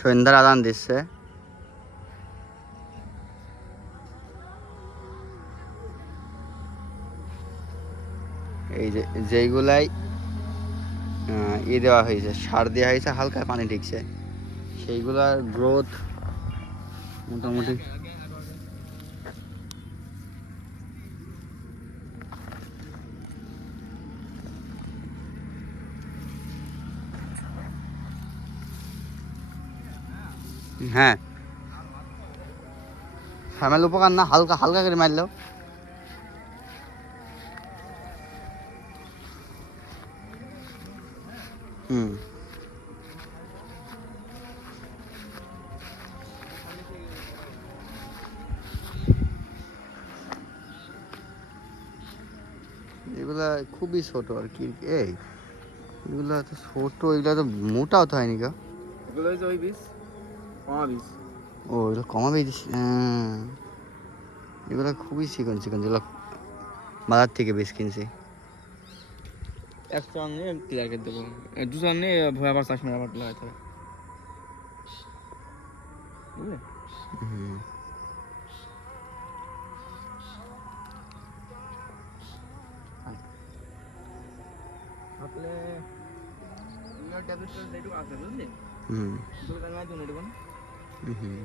সন্ধ্যার আদান দিচ্ছে। এই যে যেইগুলাই দেওয়া হয়েছে, সার দেওয়া হয়েছে, হালকা পানি ঢুকছে, সেইগুলার গ্রোথ মোটামুটি হ্যাঁ ফ্যামিলি উপকার না, হালকা হালকা করে মারলেও। হুম এগুলা খুবই ছোট আর কি। এই এগুলো তো ছোট, এগুলো তো মোটাও তো হয়নি গা। এগুলো হচ্ছে ওই বীজ, কমা বীজ। ও এগুলো কমাবেই দিস। এগুলো খুবই চিকন চিকন, যেগুলো বাজার থেকে বেশ কিনছি। 100 নিয়ে ক্লিয়ার করে দেবো, 200 নিয়ে আবার চাষ মেরে আবার লাগাতে হবে, বুঝলে? হুম আপনি ট্যাবলেট যেটুকু আছে বুঝলি, হুম দুটো টাকা দিন এটুকু। হুম